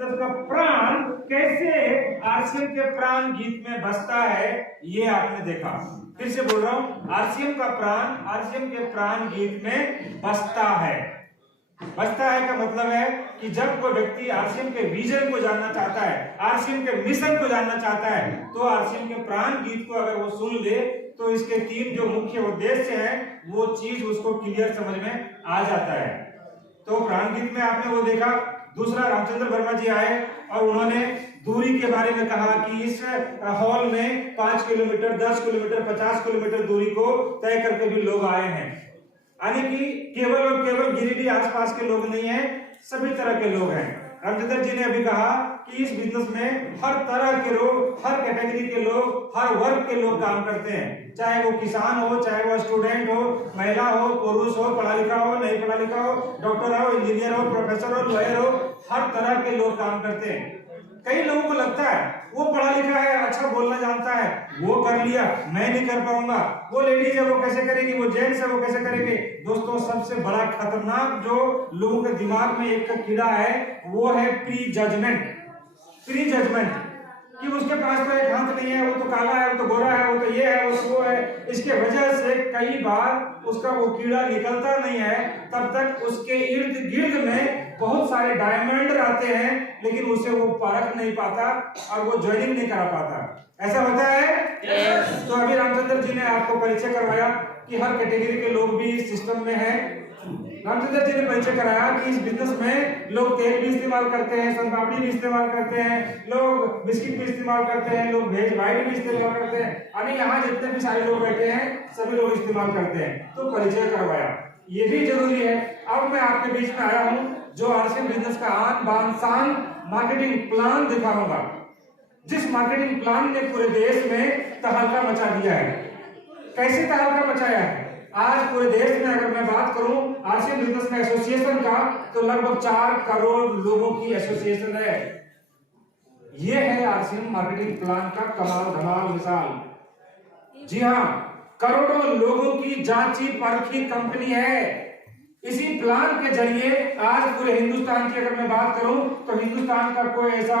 उसका प्राण कैसे आरसीएम के प्राण गीत में बसता है, ये आपने देखा। फिर से बोल रहा हूं, आरसीएम का प्राण आरसीएम के प्राण गीत में बसता है। बसता है का मतलब है कि जब कोई व्यक्ति आरसीएम के विजन को जानना चाहता है, आरसीएम के मिशन को जानना चाहता है, तो आरसीएम के प्राण गीत को अगर वो सुन ले तो इसके 3 जो मुख्य उद्देश्य हैं वो चीज उसको क्लियर समझ में आ जाता है। तो प्राण गीत में आपने वो देखा। दूसरा, रामचंद्र वर्मा जी आए और उन्होंने दूरी के बारे में कहा कि इस हॉल में 5 किलोमीटर, 10 किलोमीटर, 50 किलोमीटर दूरी को तय करके भी लोग आए हैं। यानी कि केवल और केवल गिरिडीह आसपास के लोग नहीं हैं, सभी तरह के लोग हैं। रामचंद्र जी ने अभी कहा कि इस बिजनेस में हर तरह के लोग, हर कैटेगरी के लोग, हर वर्ग के लोग काम करते हैं, चाहे वो किसान हो, चाहे वो स्टूडेंट हो, महिला हो, पुरुष हो, पढ़ा लिखा हो, नहीं पढ़ा लिखा हो, डॉक्टर हो, इंजीनियर हो, प्रोफेसर हो, लॉयर हो, हर तरह के लोग काम करते हैं। कई लोगों को लगता है वो पढ़ा लिखा है, अच्छा बोलना जानता है, वो कर लिया, मैं नहीं कर पाऊंगा, वो लेडीज है वो कैसे करेगी, वो जेंट्स है वो कैसे करेंगे। दोस्तों, सबसे बड़ा खतरनाक जो लोगों के दिमाग में एक कीड़ा है वो है प्री जजमेंट। प्री जजमेंट कि उसके पास तो एक हाथ नहीं है, वो तो काला है, वो तो गोरा है, वो तो ये है, वो है। इसके वजह से कई बार उसका वो कीड़ा निकलता नहीं है, तब तक उसके इर्द गिर्द में बहुत सारे डायमंड आते हैं, लेकिन उसे वो परख नहीं पाता और वो ज्वाइनिंग नहीं करा पाता। ऐसा होता है? तो अभी रामचंद्र जी ने आपको परिचय करवाया कि हर कैटेगरी के लोग भी इस सिस्टम में हैं। रामचंद्र जी ने परिचय कराया कि इस बिजनेस में लोग तेल भी इस्तेमाल करते हैं, सोन पापड़ी भी इस्तेमाल करते हैं, लोग बिस्किट भी इस्तेमाल करते हैं, लोग वेज वाइट भी इस्तेमाल करते हैं, यानी यहाँ जितने भी सारे लोग बैठे हैं सभी लोग इस्तेमाल करते हैं। तो परिचय करवाया, ये भी जरूरी है। अब मैं आपके बीच में आया हूँ जो आरसीएम बिजनेस का आन बान शान मार्केटिंग प्लान दिखाऊंगा, जिस मार्केटिंग प्लान ने पूरे देश में तहलका मचा दिया है। कैसे तहलका मचाया है? आज पूरे देश में अगर मैं बात करूं आरसीएम बिजनेस में एसोसिएशन का, तो लगभग 4 करोड़ लोगों की एसोसिएशन है। यह है आरसीएम मार्केटिंग प्लान का कमाल धमाल मिसाल। जी हाँ, करोड़ों लोगों की जांची परखी कंपनी है। इसी प्लान के जरिए आज पूरे हिंदुस्तान की अगर मैं बात करूं तो हिंदुस्तान का कोई ऐसा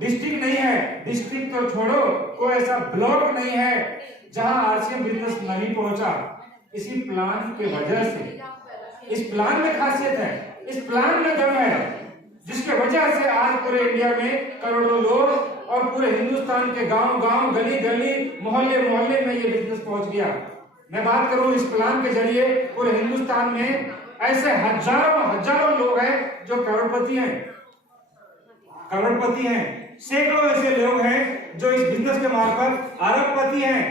डिस्ट्रिक्ट नहीं है, डिस्ट्रिक्ट तो छोड़ो, कोई ऐसा ब्लॉक नहीं है जहां आरसीएम बिजनेस नहीं पहुंचा। इसी प्लान के वजह से, इस प्लान में खासियत है, इस प्लान में दम है, जिसके वजह से आज पूरे इंडिया में करोड़ों लोग और पूरे हिंदुस्तान के गांव गांव, गली गली, मोहल्ले मोहल्ले में ये बिजनेस पहुंच गया। मैं बात करूं इस प्लान के जरिए पूरे हिंदुस्तान में ऐसे हजारों हजारों लोग हैं जो करोड़पति हैं, करोड़पति हैं। सैकड़ों ऐसे लोग हैं जो इस बिजनेस के मार्फत अरबपति हैं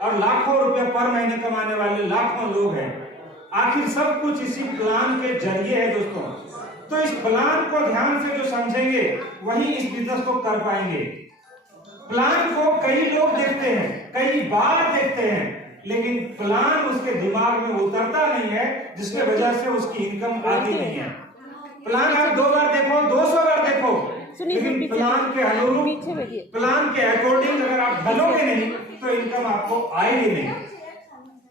और लाखों रुपए पर महीने कमाने वाले लाखों लोग हैं। आखिर सब कुछ इसी प्लान के जरिए है दोस्तों। तो इस प्लान को ध्यान से जो समझेंगे वही इस बिजनेस को कर पाएंगे। प्लान को कई लोग देखते हैं, कई बार देखते हैं, लेकिन प्लान उसके दिमाग में उतरता नहीं है, जिसके वजह से उसकी इनकम आती नहीं है। प्लान आप 2 बार देखो, 200 बार देखो, लेकिन प्लान के अनुरूप, प्लान के अकॉर्डिंग अगर आप ढलोगे नहीं तो इनकम आपको आएगी नहीं।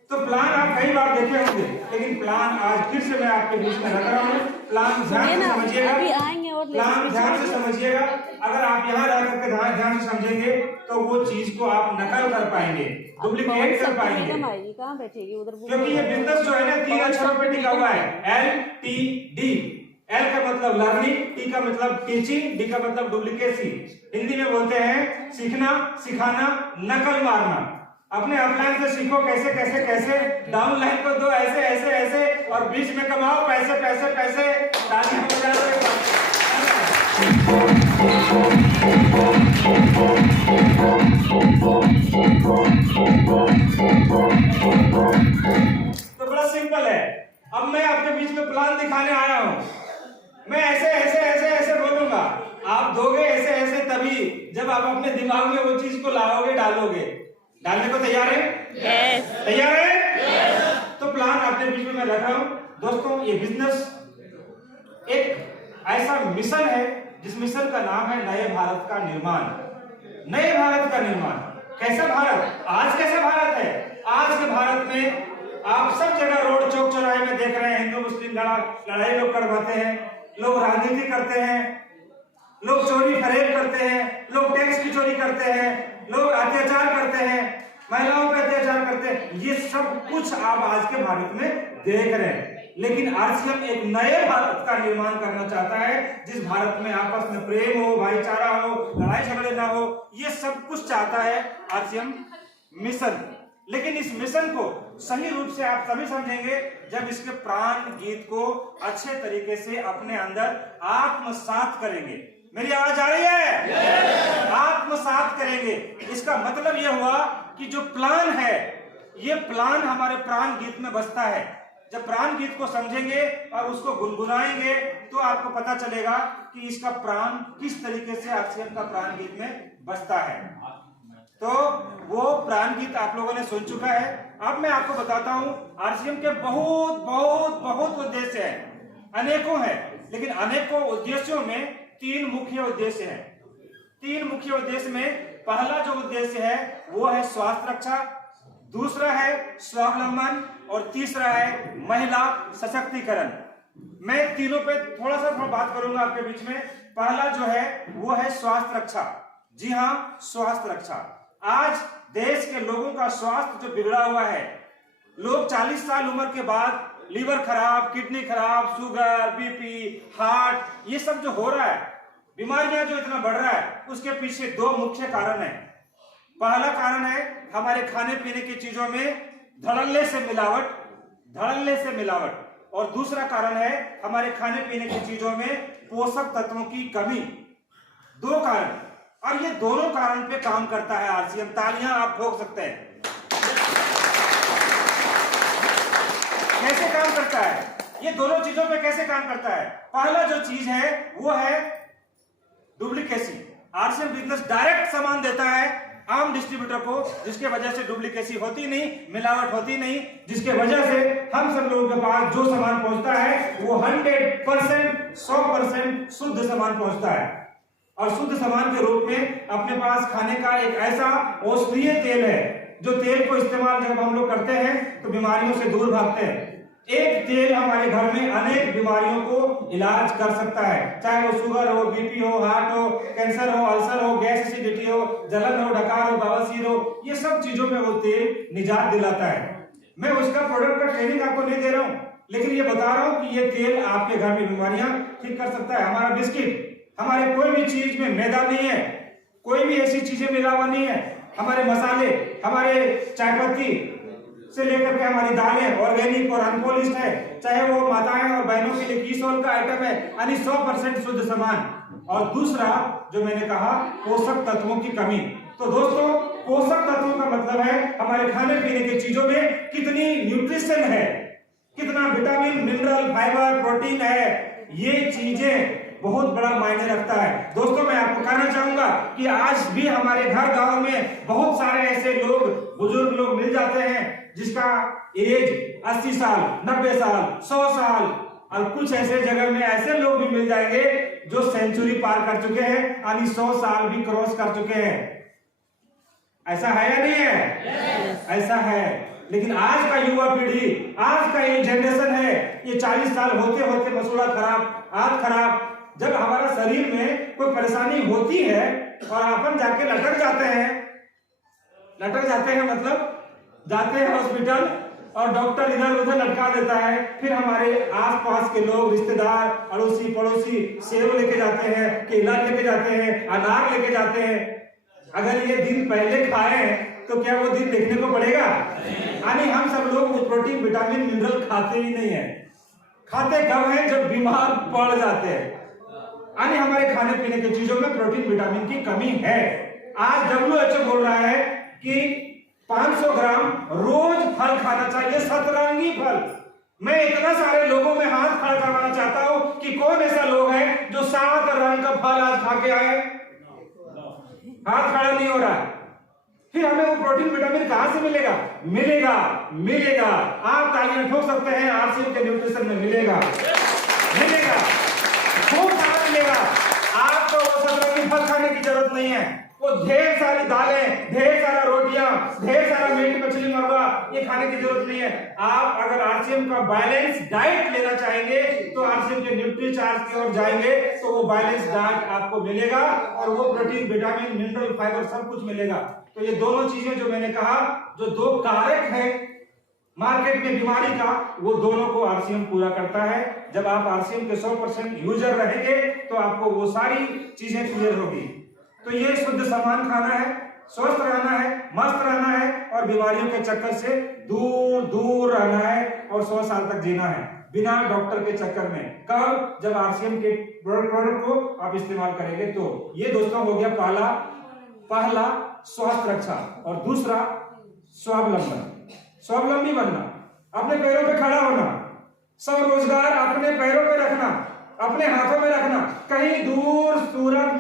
तो प्लान आप कई बार देखे होंगे, लेकिन प्लान आज फिर से मैं आपके बीच में रख रहा हूँ। प्लान ध्यान से समझिएगा, प्लान ध्यान से समझिएगा। अगर आप यहाँ रह करके ध्यान से समझेंगे तो वो चीज को आप नकल कर पाएंगे, डुप्लीकेट कर पाएंगे। क्योंकि ये बिजनेस जो है ना 3 अक्षरों पे टिका हुआ है, LTD। L का मतलब लर्निंग, T का मतलब टीचिंग, D का मतलब डुप्लीकेसी। हिंदी में बोलते हैं सीखना, सिखाना, नकल मारना। अपने अपलाइन से सीखो कैसे कैसे कैसे, डाउन लाइन को दो ऐसे ऐसे ऐसे, और बीच में कमाओ पैसे पैसे पैसे। ताली बजा दो। तो बड़ा सिंपल है। अब मैं आपके बीच में प्लान दिखाने आया हूं। मैं ऐसे ऐसे ऐसे ऐसे बोलूंगा, आप दोगे ऐसे ऐसे तभी जब आप अपने दिमाग में वो चीज को लाओगे, डालोगे। डालने को तैयार है? yes. तैयार है? yes. तो प्लान आपके बीच में मैं रख रहा हूं दोस्तों। ये बिजनेस एक ऐसा मिशन है जिस मिशन का नाम है नए भारत का निर्माण। नए भारत का निर्माण। कैसा भारत? आज कैसा भारत है? आज के भारत में आप सब जगह रोड चौक चौराहे में देख रहे हैं, हिंदू मुस्लिम लड़ाई लोग करवाते हैं, लोग राजनीति करते हैं, लोग चोरी फरेब करते हैं, लोग टैक्स की चोरी करते हैं, लोग अत्याचार करते हैं, महिलाओं पे अत्याचार करते हैं। ये सब कुछ आप आज के भारत में देख रहे हैं। लेकिन आरसीएम एक नए भारत का निर्माण करना चाहता है, जिस भारत में आपस में प्रेम हो, भाईचारा हो, लड़ाई झगड़े ना हो। ये सब कुछ चाहता है आरसीएम मिशन। लेकिन इस मिशन को सही रूप से आप तभी समझेंगे जब इसके प्राण गीत को अच्छे तरीके से अपने अंदर आत्मसात करेंगे। मेरी आवाज आ रही है? आत्मसात करेंगे। इसका मतलब यह हुआ कि जो प्लान है, ये प्लान हमारे प्राण गीत में बसता है। जब प्राण गीत को समझेंगे और उसको गुनगुनाएंगे तो आपको पता चलेगा कि इसका प्राण किस तरीके से आरसीएम का प्राण गीत में बसता है। तो वो प्राण गीत आप लोगों ने सुन चुका है। अब मैं आपको बताता हूं, आरसीएम के बहुत बहुत बहुत उद्देश्य हैं, अनेकों हैं, लेकिन अनेकों उद्देश्यों में 3 मुख्य उद्देश्य हैं। 3 मुख्य उद्देश्य में पहला जो उद्देश्य है वो है स्वास्थ्य रक्षा, दूसरा है स्वावलंबन और तीसरा है महिला सशक्तिकरण। मैं तीनों पे थोड़ा सा बात करूंगा आपके बीच में। पहला जो है वो है स्वास्थ्य रक्षा। जी हाँ, स्वास्थ्य रक्षा। आज देश के लोगों का स्वास्थ्य जो बिगड़ा हुआ है, लोग 40 साल उम्र के बाद लीवर खराब, किडनी खराब, शुगर, बीपी, हार्ट, ये सब जो हो रहा है, बीमारियां जो इतना बढ़ रहा है, उसके पीछे 2 मुख्य कारण है। पहला कारण है हमारे खाने पीने की चीजों में धड़ल्ले से मिलावट, और दूसरा कारण है हमारे खाने पीने की चीजों में पोषक तत्वों की कमी। 2 कारण, और ये दोनों कारण पे काम करता है आरसीएम। तालियां आप ठोक सकते हैं। कैसे काम करता है? ये दोनों चीजों पे कैसे काम करता है? पहला जो चीज है वो है डुप्लीकेसी। आरसीएम बिजनेस डायरेक्ट सामान देता है आम डिस्ट्रीब्यूटर को, जिसके वजह से डुप्लीकेसी होती नहीं, मिलावट होती नहीं, जिसके वजह से हम सब लोगों के पास जो सामान पहुंचता है वो 100% 100% शुद्ध सामान पहुंचता है। और शुद्ध सामान के रूप में अपने पास खाने का एक ऐसा औषधीय तेल है, जो तेल को इस्तेमाल जब हम लोग करते हैं तो बीमारियों से दूर भागते हैं। एक तेल हमारे घर में अनेक बीमारियों को इलाज कर सकता है, चाहे वो शुगर हो, बीपी हो, हार्ट हो, कैंसर हो, अल्सर हो, गैस एसिडिटी हो, जलन हो, डकार हो, बवासीर हो, ये सब चीजों में वो तेल निजात दिलाता है। मैं उसका प्रोडक्ट का ट्रेनिंग आपको नहीं दे रहा हूं, लेकिन ये बता रहा हूं कि ये तेल आपके घर में बीमारियां ठीक कर सकता है। हमारा बिस्किट, हमारे कोई भी चीज में मैदा नहीं है, कोई भी ऐसी चीजें मिलावट नहीं है। हमारे मसाले, हमारे चाय पत्ती से लेकर के हमारी दालें ऑर्गेनिक और अनपॉलिश्ड है, चाहे वो माताएं और बहनों के लिए कीसोल का आइटम है, यानी 100% शुद्ध सामान। और दूसरा जो मैंने कहा, पोषक तत्वों की कमी। तो दोस्तों, पोषक तत्वों का मतलब है हमारे खाने पीने की चीजों में कितनी न्यूट्रिशन है, कितना विटामिन, मिनरल, फाइबर, प्रोटीन है। ये चीजें बहुत बड़ा मायने रखता है। दोस्तों, मैं आपको कहना चाहूंगा कि आज भी हमारे घर गांव में बहुत सारे ऐसे लोग, बुजुर्ग लोग मिल जाते हैं जिसका एज 80 साल, 90 साल, 100 साल, और कुछ ऐसे जगह में ऐसे लोग भी मिल जाएंगे जो सेंचुरी पार कर चुके हैं, यानी 100 साल भी क्रॉस कर चुके हैं। ऐसा है या नहीं है? ऐसा है। लेकिन आज का युवा पीढ़ी, आज का ये जनरेशन है, ये 40 साल होते होते मसूड़ा खराब, हाथ खराब, जब हमारा शरीर में कोई परेशानी होती है और अपन जाके लटक जाते हैं मतलब जाते हैं हॉस्पिटल और डॉक्टर इधर उधर लटका देता है, फिर हमारे आसपास के लोग, रिश्तेदार, अड़ोसी पड़ोसी सेब लेके जाते हैं, केला लेके जाते हैं, अनार लेके जाते हैं। अगर ये दिन पहले खाए तो क्या वो दिन देखने को पड़ेगा? यानी हम सब लोग वो प्रोटीन, विटामिन, मिनरल खाते ही नहीं है। खाते कब है? जब बीमार पड़ जाते हैं। यानी हमारे खाने पीने की चीजों में प्रोटीन, विटामिन की कमी है। आज WHO बोल रहा है कि 500 ग्राम रोज फल खाना चाहिए, सतरंगी फल। मैं इतना सारे लोगों में हाथ खड़ा करवाना चाहता हूं कि कौन ऐसा लोग है जो 7 रंग का फल आज खा के आए? हाथ खड़ा नहीं हो रहा। फिर हमें वो प्रोटीन, विटामिन कहां से मिलेगा? मिलेगा। आप तालियां ठोक सकते हैं, आरसीएम के न्यूट्रिशन में मिलेगा। खूब सारा मिलेगा आपको। वो सतरंगी सिंपल खाने की जरूरत नहीं है, वो ढेर सारी दालें, ढेर सारा रोटियां, ढेर सारा मीट मछली मुर्गा ये खाने की जरूरत नहीं है। आप अगर आरसीएम का बैलेंस डाइट लेना चाहेंगे तो आरसीएम के न्यूट्री चार्ज की ओर जाएंगे तो वो बैलेंस डाइट आपको मिलेगा और वो प्रोटीन, विटामिन, मिनरल, फाइबर सब कुछ मिलेगा। तो ये दोनों चीजें जो मैंने कहा, जो दो कारक है मार्केट में बीमारी का, वो दोनों को आरसीएम पूरा करता है। जब आप आरसीएम के 100% यूजर रहेंगे तो आपको वो सारी चीजें क्लियर होगी। तो ये शुद्ध सामान खाना है, स्वस्थ रहना है, मस्त रहना है और बीमारियों के चक्कर से दूर दूर रहना है और 100 साल तक जीना है बिना डॉक्टर के चक्कर में। कब? जब आरसीएम के प्रोडक्ट को आप इस्तेमाल करेंगे। तो ये दोस्तों हो गया पहला स्वास्थ्य रक्षा और दूसरा स्वावलंबी बनना, अपने पैरों पे खड़ा होना, स्वरोजगार अपने पैरों पे रखना, अपने हाथों में रखना। कहीं दूर सूरत,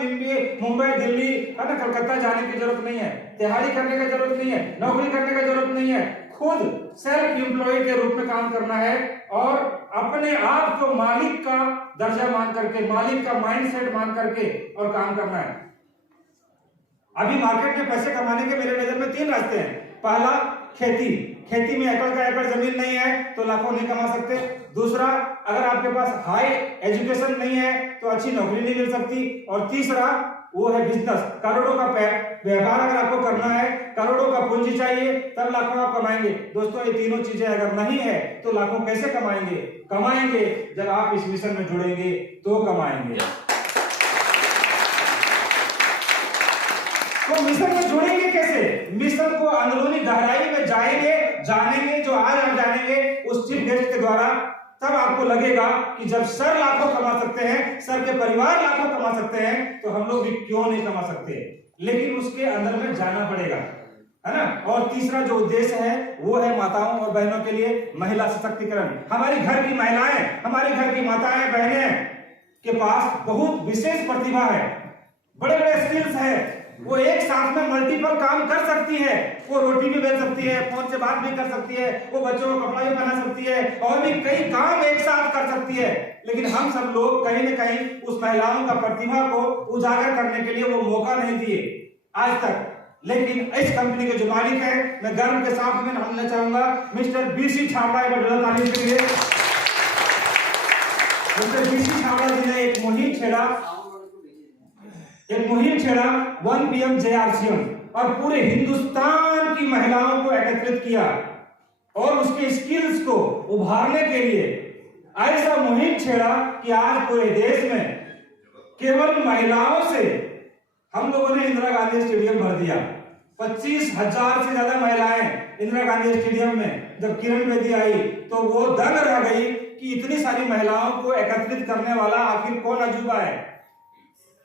मुंबई, दिल्ली, है ना, कलकत्ता जाने की जरूरत नहीं है, दिहाड़ी करने की जरूरत नहीं है, नौकरी करने की जरूरत नहीं है। खुद सेल्फ एम्प्लॉय के रूप में काम करना है और अपने आप को मालिक का दर्जा मान करके, मालिक का माइंडसेट मान करके और काम करना है। अभी मार्केट में पैसे कमाने के मेरे नजर में 3 रास्ते हैं। पहला, खेती में एकड़ का एकड़ जमीन नहीं है तो लाखों नहीं कमा सकते। दूसरा, अगर आपके पास हाई एजुकेशन नहीं है तो अच्छी नौकरी नहीं मिल सकती। और तीसरा वो है बिजनेस, करोड़ों का व्यापार अगर आपको करना है, करोड़ों का पूंजी चाहिए तब लाखों आप कमाएंगे। दोस्तों ये तीनों चीजें अगर नहीं है तो लाखों कैसे कमाएंगे जब आप इस मिशन में जुड़ेंगे तो कमाएंगे। तो मिशन में जुड़ेंगे कैसे? मिशन को अंदरूनी गहराई में जानेंगे जो आज हम जानेंगे उस चीफ गेस्ट के द्वारा। तब आपको लगेगा कि जब सर लाखों कमा सकते हैं, सर के परिवार लाखों कमा सकते हैं तो हम लोग भी क्यों नहीं कमा सकते। लेकिन उसके अंदर में जाना पड़ेगा, है ना। और तीसरा जो उद्देश्य है वो है माताओं और बहनों के लिए महिला सशक्तिकरण। हमारी घर की महिलाएं, हमारी घर की माताएं, बहनें के पास बहुत विशेष प्रतिभा है, बड़े बड़े स्किल्स है। वो एक साथ में मल्टीपल काम कर सकती है। वो रोटी भी बेल सकती है, फोन से बात भी कर सकती है, वो बच्चों को कपड़ा भी पहना सकती है और भी कई काम एक साथ कर सकती है। लेकिन हम सब लोग कहीं न कहीं उस महिलाओं का प्रतिभा को उजागर करने के लिए वो मौका नहीं दिए आज तक। लेकिन इस कंपनी के जो मालिक है, मैं गर्व के साथ में हमने चाहूंगा मिस्टर बीसी छाबड़ा, एक बार तालीम के लिए। मिस्टर बीसी छाबड़ा जी ने एक मुहिम छेड़ा 1 PM जय आरसीएम और पूरे हिंदुस्तान की महिलाओं को एकत्रित किया और उसके स्किल्स को उभारने के लिए ऐसा मुहिम छेड़ा कि आज पूरे देश में केवल महिलाओं से हम लोगों ने इंदिरा गांधी स्टेडियम भर दिया। 25,000 से ज्यादा महिलाएं इंदिरा गांधी स्टेडियम में। जब किरण बेदी आई तो वो दंग रह गई कि इतनी सारी महिलाओं को एकत्रित करने वाला आखिर कौन अजूबा है।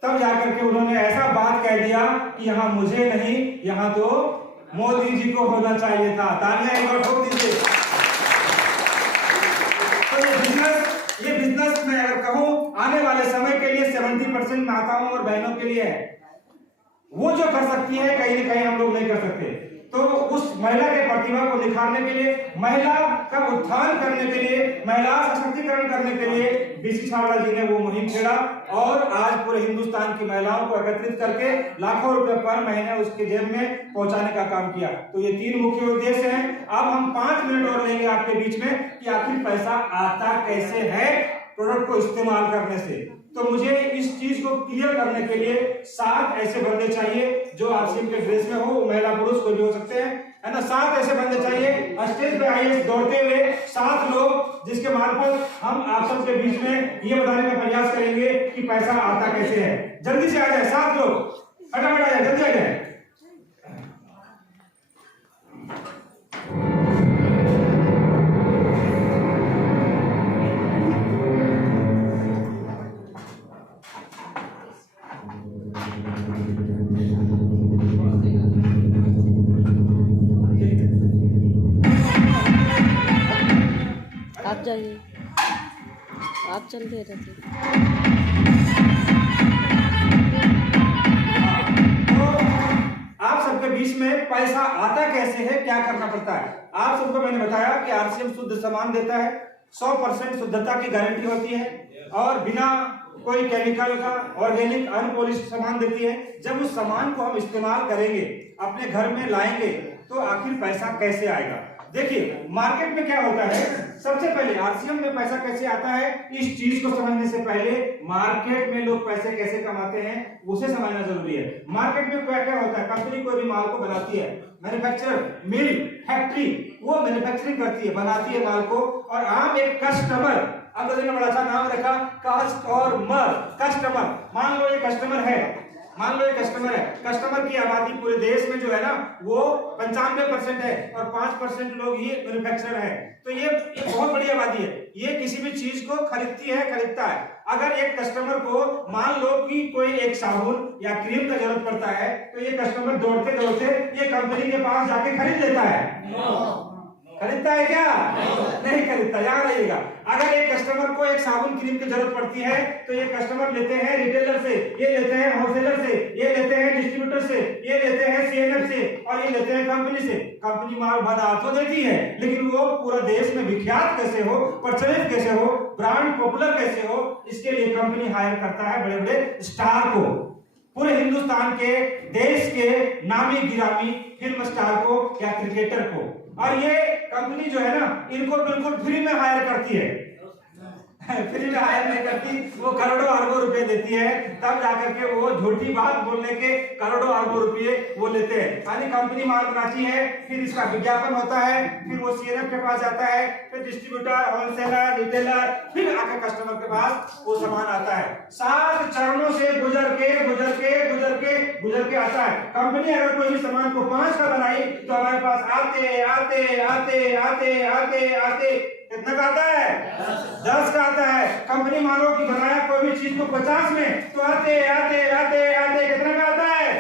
तब जाकर के उन्होंने ऐसा बात कह दिया कि यहाँ मुझे नहीं, यहाँ तो मोदी जी को होना चाहिए था। तालियां एक बार ठोक दीजिए। तो ये बिजनेस में अगर कहूं आने वाले समय के लिए 70% माताओं और बहनों के लिए है। वो जो कर सकती है कहीं न कहीं हम लोग नहीं कर सकते। तो उस महिला के प्रतिभा को निखारने के लिए, महिला का उत्थान करने के लिए, महिला सशक्तिकरण करने के लिए बीसी छाबड़ा जी ने वो मुहिम छेड़ा और आज पूरे हिंदुस्तान की महिलाओं को एकत्रित करके लाखों रुपए पर महीने उसके जेब में पहुंचाने का काम किया। तो ये 3 मुख्य उद्देश्य हैं। अब हम 5 मिनट और लेंगे आपके बीच में कि आखिर पैसा आता कैसे है प्रोडक्ट को इस्तेमाल करने से। तो मुझे इस चीज को क्लियर करने के लिए 7 ऐसे बंदे चाहिए जो आरसीएम के ड्रेस में हो, महिला पुरुष कोई भी हो सकते हैं, है ना। 7 ऐसे बंदे चाहिए स्टेज पे आइए दौड़ते हुए, 7 लोग जिसके मार्फत हम आप सबके बीच में ये बताने का प्रयास करेंगे कि पैसा आता कैसे है। जल्दी से आ जाए 7 लोग, फटाफट आ जाए, जल्दी आ जाए। आप जाइए, आप चलते रहते। तो आप सबके बीच में पैसा आता कैसे है, क्या करना पड़ता है। आप सबको मैंने बताया कि आरसीएम शुद्ध सामान देता है, 100% शुद्धता की गारंटी होती है और बिना कोई केमिकल का, ऑर्गेनिक, अनपॉलिश्ड सामान देती है। जब उस सामान को हम इस्तेमाल करेंगे, अपने घर में लाएंगे, तो आखिर पैसा कैसे आएगा? देखिए मार्केट में क्या होता है, सबसे पहले आरसीएम में पैसा कैसे आता है, इस चीज को समझने से पहले मार्केट में लोग पैसे कैसे कमाते हैं उसे समझना जरूरी है। मार्केट में क्या क्या होता है, कंपनी कोई भी माल को बनाती है, मैन्युफैक्चरर, मिल, फैक्ट्री, वो मैन्युफैक्चरिंग करती है, बनाती है माल को, और आम एक कस्टमर, अंग्रेजी में बड़ा अच्छा नाम रखा, कस्टमर, कस्टमर। मान लो ये कस्टमर है, मान लो ये कस्टमर है, कस्टमर की आबादी पूरे देश में जो है ना वो 95% है, और 5% लोग ही मैन्युफैक्चरर है। तो ये बहुत बड़ी आबादी है, ये किसी भी चीज को खरीदती है, खरीदता है। अगर एक कस्टमर को मान लो कि कोई एक साबुन या क्रीम का जरूरत पड़ता है, तो ये कस्टमर दौड़ते दौड़ते ये कंपनी के पास जाके खरीद लेता है। खरीदता है क्या? नहीं खरीदता, याद रखिएगा। अगर एक कस्टमर को एक साबुन क्रीम की जरूरत पड़ती है, तो ये कस्टमर लेते हैं रिटेलर से, ये लेते हैं होलसेलर से, ये लेते हैं डिस्ट्रीब्यूटर से, ये लेते हैं सीएनएफ से, और ये लेते हैं कंपनी से। कंपनी माल बना तो देती है, लेकिन वो पूरा देश में विख्यात कैसे हो, प्रचलित कैसे हो, ब्रांड पॉपुलर कैसे हो, इसके लिए कंपनी हायर करता है बड़े बड़े स्टार को, पूरे हिंदुस्तान के, देश के नामी गिरामी फिल्म स्टार को या क्रिकेटर को। और ये कंपनी जो है ना इनको बिल्कुल फ्री में हायर करती है, फ्री में हायर नहीं करती, वो करोड़ों अरबों रुपए देती है, तब जाकर के वो झूठी बात बोलने के करोड़ों अरबों रुपए वो लेते हैं। यानी कंपनी माल बनाती है, फिर इसका विज्ञापन होता है, फिर वो सीएनएफ के पास जाता है, फिर डिस्ट्रीब्यूटर, होलसेलर, रिटेलर, फिर आकर कस्टमर के पास वो सामान आता है। 7 चरणों से गुजर के आता है। कंपनी अगर कोई भी सामान को 5 का बनाई, तो हमारे पास आते आते कितना का आता है? 10 का आता है। कंपनी मानो कि बनाया कोई भी चीज को 50 में, तो आते कितना का आता है?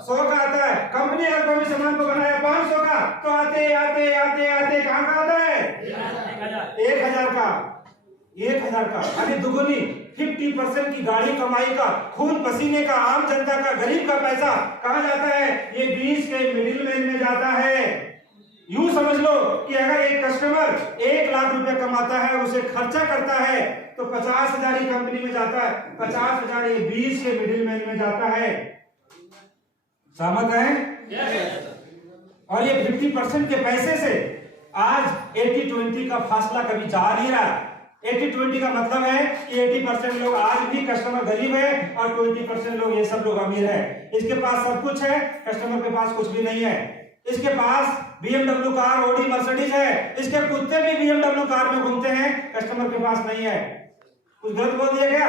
100 का आता है। कंपनी अगर कोई भी सामान को बनाया 500 का, तो आते कहां का आता है? 1000 का। 1000 का यानी दुगुनी, 50% की गाड़ी कमाई का, खून पसीने का, आम जनता का, गरीब का पैसा कहां जाता है? ये बीच के मिडिलमैन में जाता है। यूं समझ लो कि अगर एक कस्टमर 1 लाख रुपए कमाता है और उसे खर्चा करता है, तो 50,000 ही कंपनी में जाता है, 50,000 ये बीच के मिडिलमैन में जाता है। सहमत है? और ये 50% के पैसे से आज 80-20 का फासला कभी जा नहीं रहा। 80-20 का मतलब है कि 80% लोग आज भी कस्टमर गरीब है, और 20% लोग ये सब लोग अमीर है। इसके पास सब कुछ है, कस्टमर के पास कुछ भी नहीं है। इसके पास BMW कार, ऑडी, मर्सिडीज है, इसके कुत्ते भी BMW कार में घूमते हैं, कस्टमर के पास नहीं है। कुछ गलत बोल दिया क्या?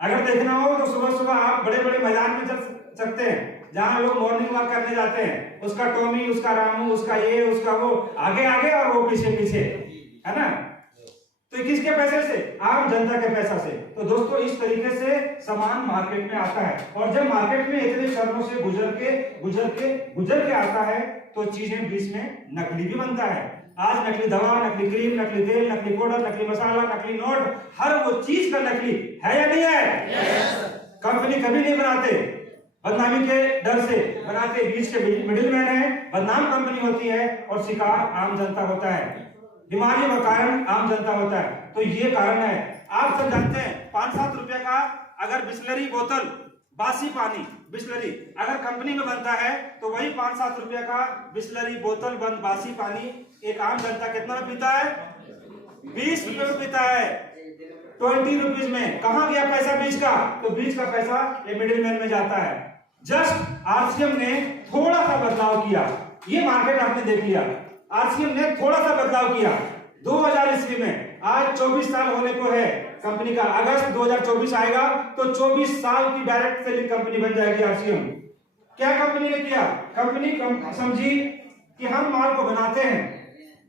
अगर देखना हो तो सुबह सुबह आप बड़े बड़े मैदान में चल सकते हैं, जहां लोग मॉर्निंग वॉक करने जाते हैं। उसका टॉमी, उसका रामू, उसका ये, उसका वो, आगे आगे और वो पीछे पीछे, है ना? तो किसके पैसे से? आम जनता के पैसा से। तो दोस्तों इस तरीके से सामान मार्केट में आता है, और जब मार्केट में इतने चरणों से गुजर के आता है, तो चीजें बीच में नकली भी बनता है। आज नकली दवा, नकली क्रीम, नकली तेल, नकली पाउडर, नकली मसाला, नकली नोट, हर वो चीज का नकली है या नहीं है? कंपनी कभी नहीं बनाते बदनामी के डर से, बनाते बीच के मिडिलमैन है, बदनाम कंपनी होती है, और शिकार आम जनता होता है, बीमारियों का कारण आम जनता होता है। तो ये कारण है। आप सब जानते हैं 5-7 रुपए का अगर बिस्लरी बोतल, बासी पानी बिस्लरी अगर कंपनी में बनता है, तो वही 5-7 रुपए का बिस्लरी बोतल बंद बासी पानी एक आम जनता कितना में पीता है? 20 रुपए में पीता है, 20 रुपीज में। कहां गया पैसा बीच का? तो बीच का पैसा ये मिडिलमैन में जाता है। जस्ट आरसीएम ने थोड़ा सा बदलाव किया, ये मार्केट आपने देख लिया। आरसीएम ने थोड़ा सा बदलाव किया 2000 ईस्वी में। आज 24 साल होने को है कंपनी का, अगस्त 2024 आएगा तो 24 साल की डायरेक्ट सेलिंग कंपनी बन जाएगी आरसीएम। क्या कंपनी ने किया? कंपनी समझी कि हम माल को बनाते हैं,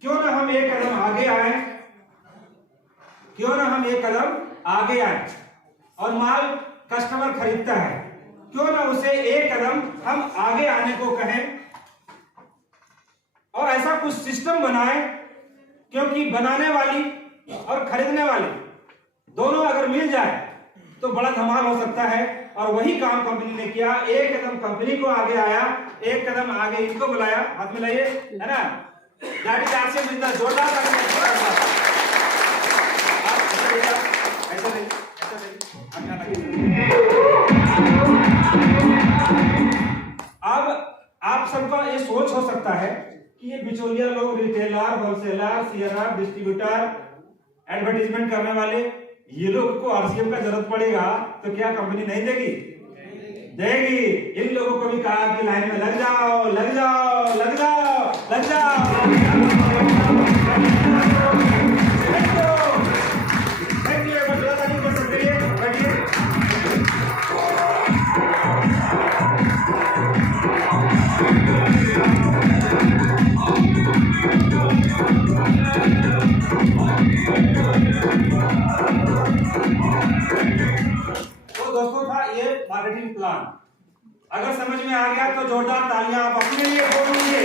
क्यों ना हम एक कदम आगे आए, क्यों ना हम एक कदम आगे आए, और माल कस्टमर खरीदता है, क्यों ना उसे एक कदम हम आगे आने को कहें, और ऐसा कुछ सिस्टम बनाए, क्योंकि बनाने वाली और खरीदने वाली दोनों अगर मिल जाए तो बड़ा धमाल हो सकता है। और वही काम कंपनी ने किया, एक कदम कंपनी को आगे आया, एक कदम आगे इनको बुलाया, हाथ में लाइए, है ना? से जोरदार ऐसा नहीं अब आप सबका ये सोच हो सकता है कि ये बिचौलिया लोग, retailer, wholesaler, CNR, distributor, advertisement करने वाले, ये लोग को आरसीएम का जरूरत पड़ेगा तो क्या कंपनी नहीं देगी? देगी। इन लोगों को भी कहा कि लाइन में लग जाओ, लग जाओ, लग जाओ, लग जाओ। थैंक यू, बैठिए। तो दोस्तों था ये मार्केटिंग प्लान। अगर समझ में आ गया तो जोरदार तालियां आप अपने लिए ठोक लीजिए।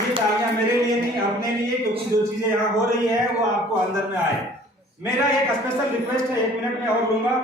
ये तालियां मेरे लिए नहीं, अपने लिए, क्योंकि जो चीजें यहाँ हो रही है वो आपको अंदर में आए। मेरा एक स्पेशल रिक्वेस्ट है, 1 मिनट में और लूंगा।